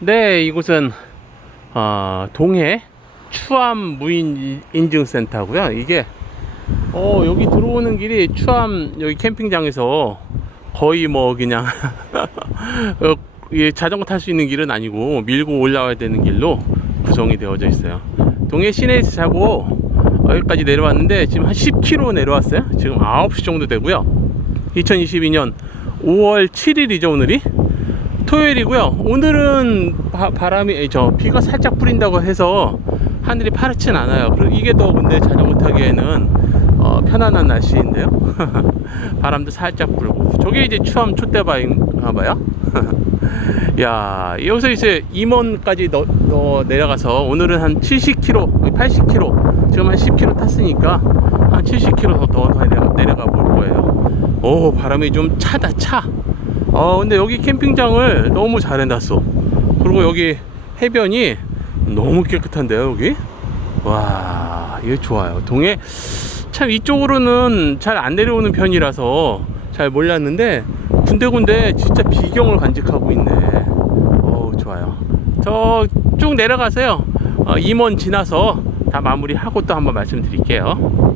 네, 이곳은 어, 동해 추암 무인 인증센터고요. 이게 어, 여기 들어오는 길이 추암 여기 캠핑장에서 거의 뭐 그냥 어, 이 자전거 탈 수 있는 길은 아니고 밀고 올라와야 되는 길로 구성이 되어져 있어요. 동해 시내에서 자고 여기까지 내려왔는데 지금 한 10km 내려왔어요. 지금 9시 정도 되고요. 2022년 5월 7일이죠, 오늘이. 토요일이고요. 오늘은 바, 바람이 에이, 저 비가 살짝 뿌린다고 해서 하늘이 파랗진 않아요. 그리고 이게 더 근데 자전거 타기에는 어, 편안한 날씨인데요. 바람도 살짝 불고 저게 이제 추암 촛대바인가 봐요. 야 여기서 이제 임원까지 너, 너 내려가서 오늘은 한 70km, 80km 지금 한 10km 탔으니까 한 70km 더, 더 내려가, 내려가 볼 거예요. 오 바람이 좀 차다 차. 어 근데 여기 캠핑장을 너무 잘 해놨어. 그리고 여기 해변이 너무 깨끗한데요 여기? 와 이거 좋아요. 동해 참 이쪽으로는 잘 안 내려오는 편이라서 잘 몰랐는데 군데군데 진짜 비경을 간직하고 있네. 어 좋아요. 저 쭉 내려가세요. 어, 임원 지나서 다 마무리하고 또 한번 말씀드릴게요